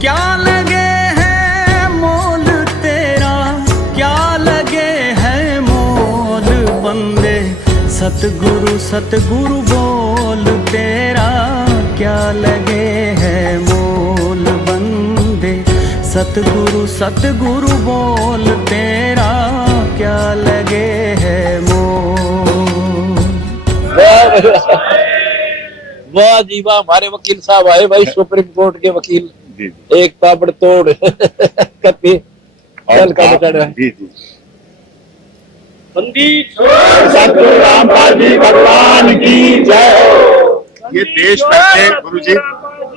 क्या लगे है मोल तेरा, क्या लगे है मोल बंदे, सतगुरु सतगुरु बोल तेरा, क्या लगे है मोल बंदे, सतगुरु सतगुरु बोल तेरा, क्या लगे है मोल। वाह जी वाह, हमारे वकील साहब आए भाई, सुप्रीम कोर्ट के वकील, एक ताबड़तोड़ कपी कल का बचा जी जी। सतगुरु रामपाल जी भगवान की जय हो। ये देश भर के गुरु जी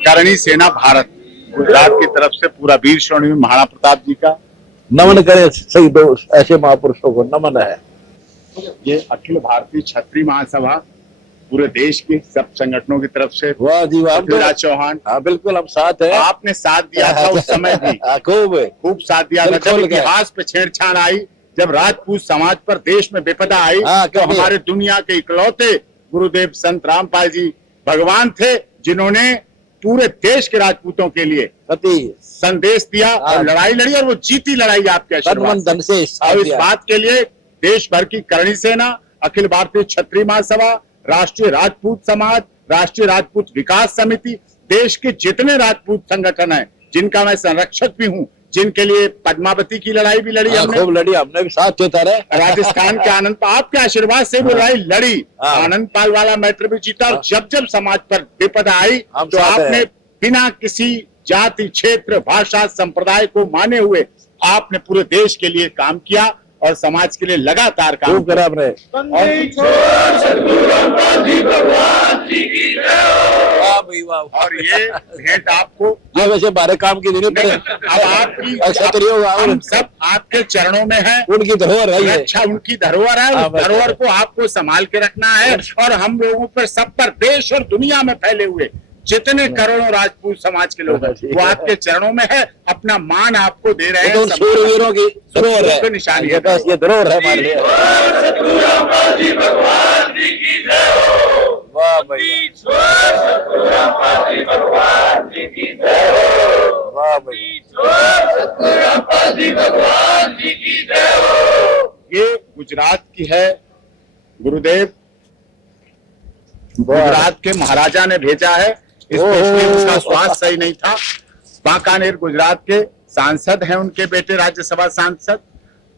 करणी सेना भारत गुजरात की तरफ से पूरा वीर श्रेणी महाराणा प्रताप जी का नमन करे, सही दो ऐसे महापुरुषों को नमन है। ये अखिल भारतीय क्षत्रिय महासभा पूरे देश के सब संगठनों की तरफ से। वाह जी वाह, पृथ्वीराज चौहान, हाँ बिल्कुल हम साथ हैं। आपने साथ दिया था उस समय भी, खूब साथ दिया था जब इतिहास पे छेड़छाड़ आई, जब राजपूत समाज पर देश में विपदा आई, तो हमारे दुनिया के इकलौते गुरुदेव संत रामपाल जी भगवान थे, जिन्होंने पूरे देश के राजपूतों के लिए संदेश दिया और लड़ाई लड़ी, और वो जीती लड़ाई आपके आशीर्वाद से। और इस बात के लिए देश भर की करणी सेना, अखिल भारतीय क्षत्रिय महासभा, राष्ट्रीय राजपूत समाज, राष्ट्रीय राजपूत विकास समिति, देश के जितने राजपूत संगठन हैं, जिनका मैं संरक्षक भी हूँ, जिनके लिए पद्मावती की लड़ाई भी लड़ी हमने, खूब लड़ी, हमने भी साथ देता रहे। राजस्थान के आनंद पाल, आपके आशीर्वाद से वो लड़ाई लड़ी, आनंद पाल वाला मैत्र भी जीता। और जब जब समाज पर विपदा आई, तो आपने बिना किसी जाति, क्षेत्र, भाषा, संप्रदाय को माने हुए आपने पूरे देश के लिए काम किया और समाज के लिए लगातार काम करा। और ये भेंट आपको वैसे बारह काम की दिन अब आपकी हम सब आपके चरणों में है, उनकी धरोहर है। अच्छा, उनकी धरोहर है, उस धरोहर को आपको संभाल के रखना है। और हम लोगों पर, सब पर, देश और दुनिया में फैले हुए जितने करोड़ों राजपूत समाज के लोग हैं, वो आपके चरणों में है। अपना मान आपको दे रहे हैं, शूरवीरों की धरोहर है, निशानी है, बस ये धरोहर है हमारे लिए। वाह भाई, वाह भाई, ये गुजरात की है। गुरुदेव गुजरात के महाराजा ने भेजा है, इसलिए उसका स्वास्थ्य सही नहीं था। बांकानेर गुजरात के सांसद हैं, उनके बेटे राज्यसभा सांसद,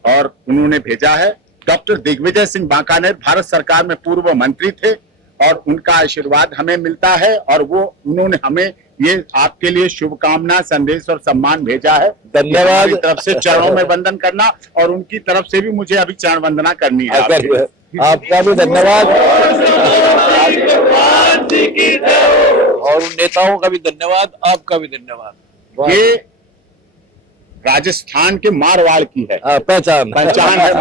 और उन्होंने भेजा है। डॉक्टर दिग्विजय सिंह बांकानेर भारत सरकार में पूर्व मंत्री थे, और उनका आशीर्वाद हमें मिलता है, और वो उन्होंने हमें ये आपके लिए शुभकामना संदेश और सम्मान भेजा है। धन्यवाद। तरफ से चरणों में वंदन करना, और उनकी तरफ से भी मुझे अभी चरण वंदना करनी है। आपका भी धन्यवाद, और उन नेताओं का भी धन्यवाद, आपका भी धन्यवाद। ये राजस्थान के मारवाड़ की है पहचान है,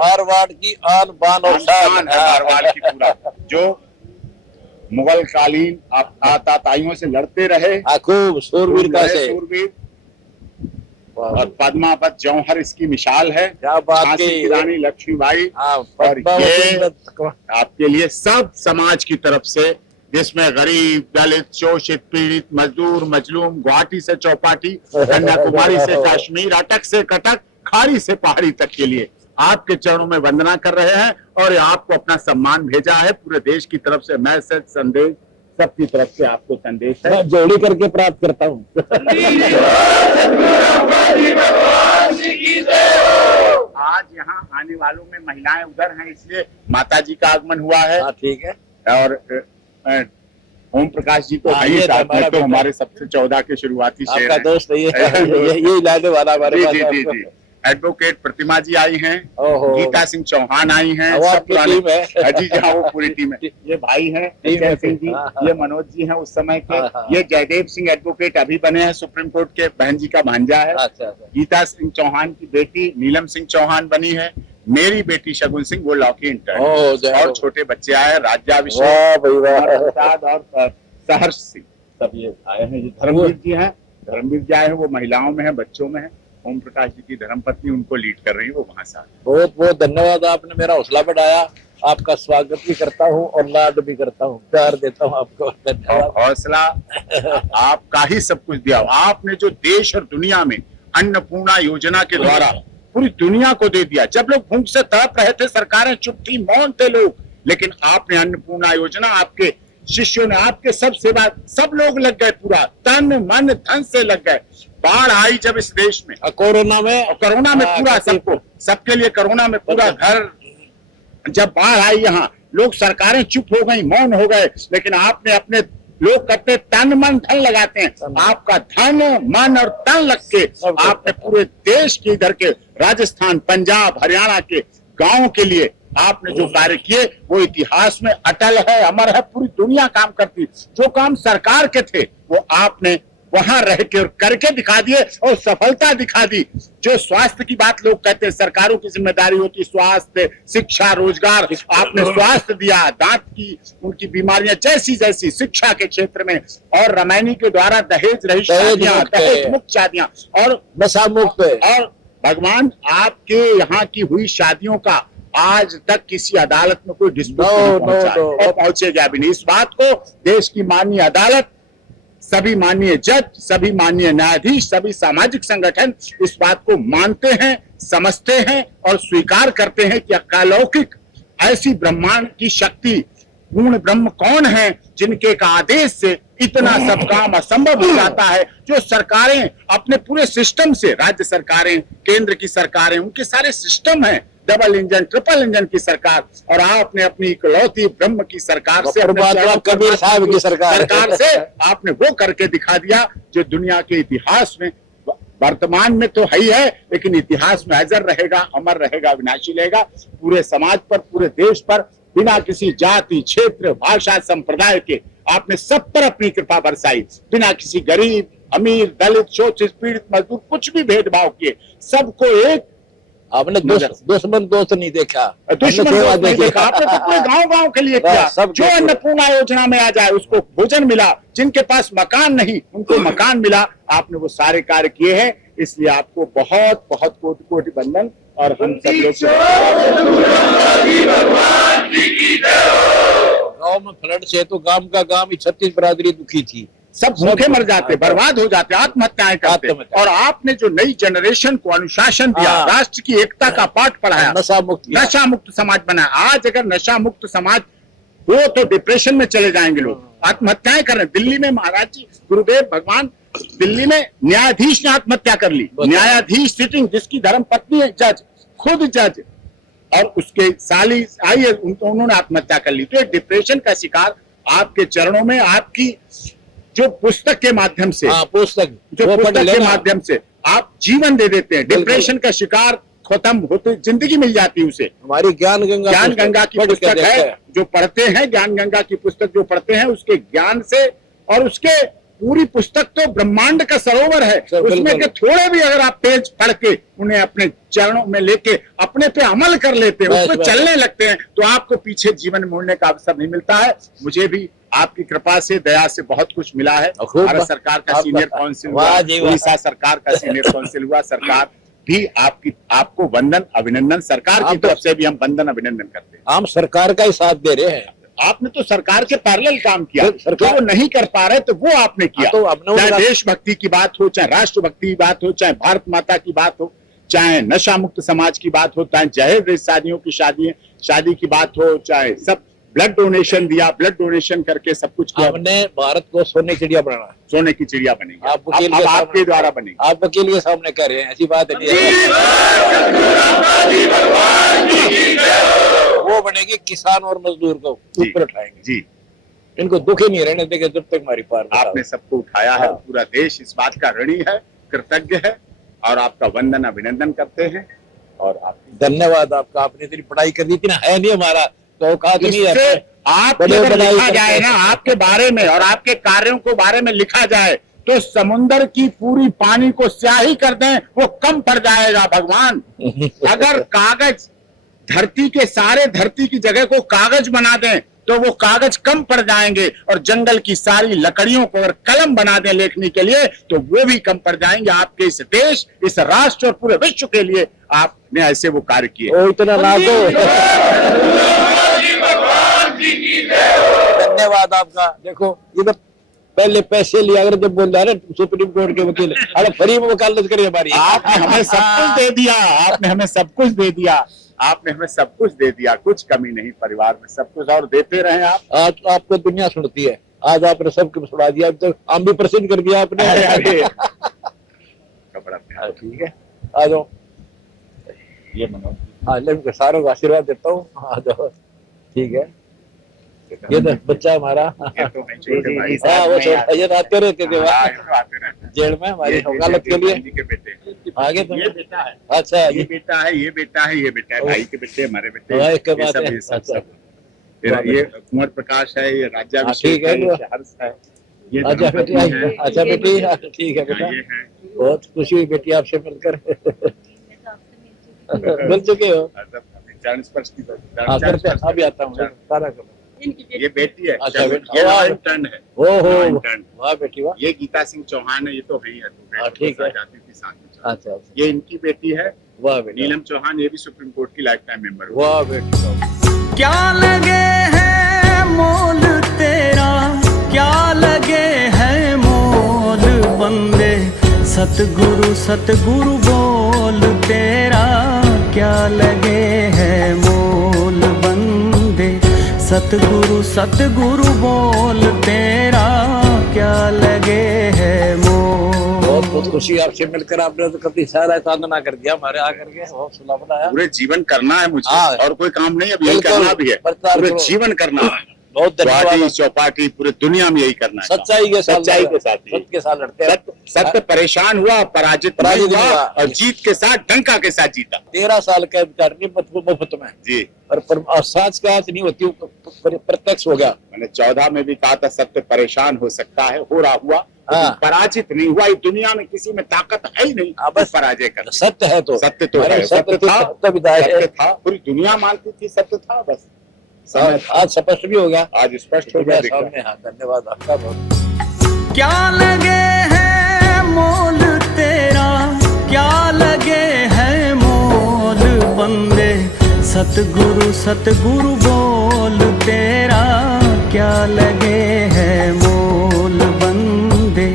मारवाड़ की आन बान और शान है मारवाड़ की पूरा, जो मुगल कालीन आताताइयों से लड़ते रहे, खूब शूरवीर का से शूरवीर, और पद्मावत जौहर इसकी मिसाल है। क्या बात की रानी लक्ष्मीबाई। और ये आपके लिए सब समाज की तरफ से, जिसमें गरीब, दलित, शोषित, पीड़ित, मजदूर, मजलूम, गुवाहाटी से चौपाटी, कन्याकुमारी से कश्मीर, अटक से कटक, खाड़ी से पहाड़ी तक के लिए आपके चरणों में वंदना कर रहे हैं, और आपको अपना सम्मान भेजा है पूरे देश की तरफ से। मैसेज, संदेश, सबकी तरफ से आपको संदेश है, जोड़ी करके प्राप्त करता हूँ। आज यहाँ आने वालों में महिलाएं उधर हैं, इसलिए माता जी का आगमन हुला है। ठीक है। और ओम प्रकाश जी तो भाई साथ में, तो हमारे सबसे 14 के शुरुआती शेर हैं। दोस्त यही लाने वाला हमारे पास। जी जी। एडवोकेट प्रतिमा जी आई हैं, गीता सिंह चौहान आई हैं, सब पुराने जी हाँ, वो पूरी टीम है। ये भाई हैं विजय सिंह जी, ये मनोज जी हैं उस समय के, ये जयदेव सिंह एडवोकेट अभी बने हैं सुप्रीम कोर्ट के, बहन जी का भांजा है। गीता सिंह चौहान की बेटी नीलम सिंह चौहान बनी है, मेरी बेटी शगुन सिंह, वो लॉ की इंटर्न, और छोटे बच्चे आए, राज्याभिषेक प्रसाद और सहर्ष सिंह, सब ये आए हैं। ये धर्मवीर जी हैं, धर्मवीर जी आए हैं, वो महिलाओं में है, बच्चों में है। ओम प्रकाश जी की धर्मपत्नी उनको लीड कर रही है, वो वहां से। बहुत बहुत धन्यवाद, आपने मेरा हौसला बढ़ाया। आपका स्वागत भी करता हूँ और लाड भी करता हूँ, प्यार देता हूँ आपको। धन्यवाद। हौसला आपका ही सब कुछ दिया। आपने जो देश और दुनिया में अन्नपूर्णा योजना के द्वारा पूरी दुनिया को दे दिया। जब लोग भूख से तड़प रहे थे, सरकारें चुप थी, मौन थे लोग, लेकिन आपने अन्नपूर्णा योजना, आपके शिष्यों ने, आपके सब सेवा, सब लोग लग गए, पूरा तन मन धन से लग गए। बाढ़ आई जब इस देश में, कोरोना में, और कोरोना में पूरा सबको, सबके लिए कोरोना में पूरा घर, जब बाढ़ आई यहाँ, लोग, सरकारें चुप हो गई, मौन हो गए, लेकिन आपने अपने, लोग कहते तन मन धन लगाते हैं, आपका धन मन और तन लग के आपने पूरे देश के, इधर के राजस्थान, पंजाब, हरियाणा के गांवों के लिए आपने जो कार्य किए वो इतिहास में अटल है, अमर है। पूरी दुनिया काम करती, जो काम सरकार के थे वो आपने वहां रह के और करके दिखा दिए और सफलता दिखा दी। जो स्वास्थ्य की बात लोग कहते हैं सरकारों की जिम्मेदारी होती, स्वास्थ्य, शिक्षा, रोजगार, आपने स्वास्थ्य दिया, दांत की उनकी बीमारियां जैसी जैसी, शिक्षा के क्षेत्र में, और रामायणी के द्वारा दहेज रहित शादियां, दहेज मुक्त शादियां, और नशा मुक्त, और भगवान आपके यहाँ की हुई शादियों का आज तक किसी अदालत में कोई डिस्प्यूट नहीं पहुंचा और पहुंचेगा भी नहीं। इस बात को देश की माननीय अदालत, सभी माननीय जज, सभी माननीय न्यायाधीश, सभी सामाजिक संगठन इस बात को मानते हैं, समझते हैं और स्वीकार करते हैं कि अलौकिक ऐसी ब्रह्मांड की शक्ति, पूर्ण ब्रह्म कौन है जिनके का आदेश से इतना सब काम असंभव हो जाता है। जो सरकारें अपने पूरे सिस्टम से, राज्य सरकारें, केंद्र की सरकारें, उनके सारे सिस्टम हैं, डबल इंजन, ट्रिपल इंजन की सरकार, और आपने अपनी इकलौती ब्रह्म की सरकार से, कबीर साहब की सरकार से आपने वो करके दिखा दिया जो दुनिया के इतिहास में, वर्तमान में तो है ही है, लेकिन इतिहास में अजर रहेगा, अमर रहेगा, विनाशी रहेगा। पूरे समाज पर, पूरे देश पर, बिना किसी जाति, क्षेत्र, भाषा, संप्रदाय के आपने सब पर अपनी कृपा बरसाई, बिना किसी गरीब, अमीर, दलित, शोषित, पीड़ित, मजदूर, कुछ भी भेदभाव किए, सबको एक, आपने दुश्मन दोस्त नहीं देखा, दुश्मन दोस्त नहीं देखा, आपने तो पूरे गांव-गांव के लिए किया। जो अन्नपूर्णा योजना में आ जाए उसको भोजन मिला, जिनके पास मकान नहीं उनको मकान मिला, आपने वो सारे कार्य किए हैं। इसलिए आपको बहुत बहुत कोटि कोटि वंदन, और हम सब लोग गांव में फ्लड से तो गांव का गांव ही 36 बरादरी दुखी थी, सब भूखे मर जाते, बर्बाद हो जाते, आत्महत्याएं करते। और आपने जो नई जनरेशन को अनुशासन दिया, राष्ट्र की एकता का पाठ पढ़ाया, नशा मुक्त समाज बनाया। आज अगर नशा मुक्त समाज हो तो डिप्रेशन में चले जाएंगे लोग, आत्महत्याएं कर रहे हैं। दिल्ली में महाराज जी, गुरुदेव भगवान, दिल्ली में न्यायाधीश ने आत्महत्या कर ली, न्यायाधीश सिटिंग, जिसकी धर्म पत्नी है जज, खुद जज, और उसके साली आई है, उन्होंने आत्महत्या कर ली। तो डिप्रेशन का शिकार आपके चरणों में, आपकी जो पुस्तक के माध्यम से, पुस्तक के माध्यम से आप जीवन दे देते हैं। डिप्रेशन का शिकार खत्म होते, जिंदगी मिल जाती है उसे। हमारी ज्ञान गंगा की पुस्तक है, जो पढ़ते हैं, ज्ञान गंगा की पुस्तक जो पढ़ते हैं, उसके ज्ञान से, और उसके पूरी पुस्तक तो ब्रह्मांड का सरोवर है, उसमें के थोड़े भी अगर आप पेज पढ़ के उन्हें अपने चरणों में लेके अपने पे अमल कर लेते हैं, उसमें चलने लगते हैं, तो आपको पीछे जीवन मोड़ने का अवसर नहीं मिलता है। मुझे भी आपकी कृपा से, दया से बहुत कुछ मिला है। भारत सरकार का सीनियर काउंसिल हुआ, उड़ीसा सरकार का सीनियर काउंसिल हुआ, सरकार भी आपको वंदन, अभिनंदन, सरकार की तरफ से भी हम वंदन, अभिनंदन करते हैं। हम सरकार का ही साथ दे रहे हैं। आपने तो सरकार के पैरेलल काम किया, जो वो नहीं कर पा रहे तो वो आपने किया। चाहे देशभक्ति की बात हो, चाहे राष्ट्रभक्ति की बात हो, चाहे भारत माता की बात हो, चाहे नशा मुक्त समाज की बात हो, चाहे जहेज रहित शादियों की शादी की बात हो, चाहे सब ब्लड डोनेशन दिया, ब्लड डोनेशन करके सब कुछ किया। हमने भारत को सोने की चिड़िया बनाना, सोने की चिड़िया बनेगी, अब आपके द्वारा बनेगी। आप वकील के सामने कह रहे हैं, ऐसी बात नहीं है। वो बनेगी किसान और मजदूर को ऊपर उठाएंगे जी, इनको दुखी नहीं रहने देंगे जब तक हमारी पार। आपने सबको उठाया है, पूरा देश इस बात का ऋणी है, कृतज्ञ है, और आपका वंदन, अभिनंदन करते हैं। और धन्यवाद आपका, आपने इतनी पढ़ाई कर दी थी ना, है नहीं हमारा तो औकात नहीं है। आप लिखा जाए ना आपके बारे में और आपके कार्यों को बारे में लिखा जाए तो समुन्दर की पूरी पानी को स्याही कर दें, वो कम पड़ जाएगा भगवान। अगर कागज धरती के सारे, धरती की जगह को कागज बना दें तो वो कागज कम पड़ जाएंगे, और जंगल की सारी लकड़ियों को अगर कलम बना दें लेखनी के लिए तो वो भी कम पड़ जाएंगे। आपके इस देश, इस राष्ट्र और पूरे विश्व के लिए आपने ऐसे वो कार्य किए। इतना ना तो धन्यवाद आपका। देखो इधर पहले पैसे लिया अगर जब बोल रहा है सुप्रीम कोर्ट के वकील, अरे फ्री में वकालत करिए हमारी। आपने हमें सब कुछ दे दिया, आपने हमें सब कुछ दे दिया, आपने हमें सब कुछ दे दिया, कुछ कमी नहीं, परिवार में सब कुछ और देते रहे आप। आज तो आपको दुनिया सुनती है, आज आपने सबको सुना दिया, अब तो हम भी प्रसिद्ध कर दिया आपने। अरे कपड़ा पहन। ठीक है, आ जाओ। ये मनोज हाँ, सारों को आशीर्वाद देता हूँ, आ जाओ। ठीक है, ये तो बच्चा हमारा, ये तो मैं छोटे भाई हाँ वो छोटा, ये आते रहते थे हाँ, ये तो आते रहते हैं। जेल में हमारी ये वकालत के लिए। जी के बेटे आगे तो ये बेटा है, अच्छा ये बेटा है, ये बेटा है, ये बेटा है, भाई के बेटे, हमारे बेटे, भाई के ये बात सब है। ये सब अच्छा। सब। फिर ये कुंवर प्रकाश है, ये राज्याभिषेक ठीक है, है, ये हर्ष है, ये अच्छा धर्मपति बेटी, है, अच्छा बेटी, ठीक है बेटा, हाँ, ये है। बहुत खुशी हुई बेटी आपसे मिलकर। मिल चुके हो? चरण स्पर्श की हाँ करते हैं, अभी आता हूँ, सारा करो। ये बेटी है, अच्छा, बेटी। ये वाह। इंटर्न है, ओहो, इंटर्न। वाह बेटी वाह। ये गीता सिंह चौहान है, ये तो है ही हाँ, ठीक है। जाती थी साथ में। अच्छा अच्छा, ये इनकी बेटी है वाह बेटी, नीलम चौहान, ये भी सुप्रीम कोर्ट की लाइफ टाइम मेंबर हुई। वाह बेटी वाह। क्या लगे है मोल तेरा, क्या लगे है मोल बंदे, सतगुरु सतगुरु बोल तेरा, क्या लगे है मोल बंदे, सतगुरु सतगुरु बोल तेरा, क्या लगे है मोल। बहुत बहुत खुशी आपसे मिलकर, आपने तो कभी सारा साधना कर दिया हमारे आकर के, बहुत सुना बनाया। पूरे जीवन करना है मुझे, हाँ। और कोई काम नहीं, अब यही बिल्कुल, करना भी है, प्रचार पूरे करो। जीवन करना है, बहुत चौपाटी धन्यवाद। चौपाटी पूरे दुनिया में यही करना है। सच्चाई के साथ, सच्चाई के साथ, सत्य के साथ लड़ते हैं। सत्य परेशान हुआ, पराजित नहीं पराजित हुआ, हुआ। और जीत के साथ डंका के साथ जीता। 13 साल कैद करनी मुफ्त में, जी, और सांस का नहीं होती, प्रत्यक्ष हो गया। मैंने 14 में भी कहा था सत्य परेशान हो सकता है, हो रहा हुआ, हाँ। लेकिन पराजित नहीं हुआ। इस दुनिया में किसी में ताकत है ही नहीं हाँ, बस पराजय कर। सत्य है तो, सत्य तो अरे है, सत्य था, तब विदाई है। सत्य था, पूरी दुनिया मानती थी सत्य था, बस समय था। आज स्पष्ट भी हो गया, आज स्पष्ट हो गया, दिख रहा है। सामने। हाँ, धन्यवाद आपका बहुत। क्या लगे है मोल तेरा, क्या लगे है मोल बंदे, सतगुरु सतगुरु बोल तेरा, क्या लगे है मोल बंदे,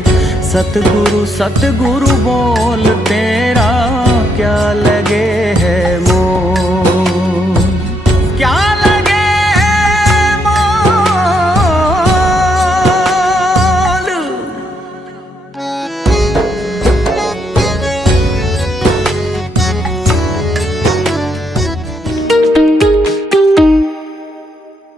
सतगुरु सतगुरु बोल तेरा, क्या लगे है मोल।